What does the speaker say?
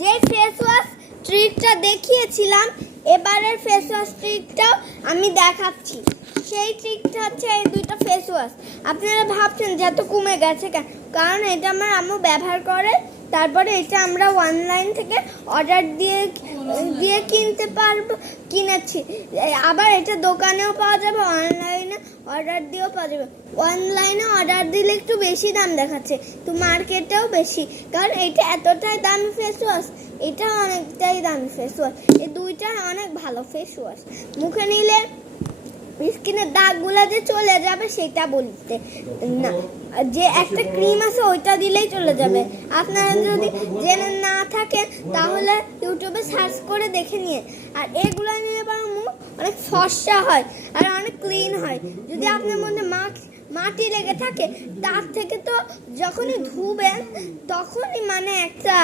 যে face wash ট্রিকটা দেখিয়েছিলাম, এবারের ফেস ওয়াশ ট্রিকটাও আমি দেখাচ্ছি। সেই ট্রিকটা হচ্ছে এই দুইটা ফেস ওয়াশ। আপনারা ভাবছেন যে এত কমে গেছে কেন? কারণ এটা আমার আম্মু ব্যবহার করে, তারপরে এটা আমরা অনলাইন থেকে অর্ডার দিয়ে কিনতে পারবো, কিনেছি। আবার এটা দোকানেও পাওয়া যাবে, অনলাইনে অর্ডার দিয়েও পাওয়া যাবে। অনলাইনে অর্ডার দিলে একটু বেশি দাম দেখাচ্ছে, তো মার্কেটেও বেশি, কারণ এটা এতটাই দামি ফেস ওয়াশ, এটা অনেকটাই দামি ফেস ওয়াশ। এই দুইটা অনেক ভালো ফেস ওয়াশ। মুখে নিলে স্কিনের দাগগুলো যে চলে যাবে সেটা বলতে না, যে একটা ক্রিম আছে ওইটা দিলেই চলে যাবে। আপনারা যদি জেনে না থাকেন তাহলে ইউটিউবে সার্চ করে দেখে নিয়ে, আর এগুলো নিলে পরে মুখ অনেক ফর্সা হয় আর অনেক ক্লিন হয়। যদি আপনার মধ্যে মাটি লেগে থাকে, তার থেকে তো যখনই ধুবেন তখনই মানে একটা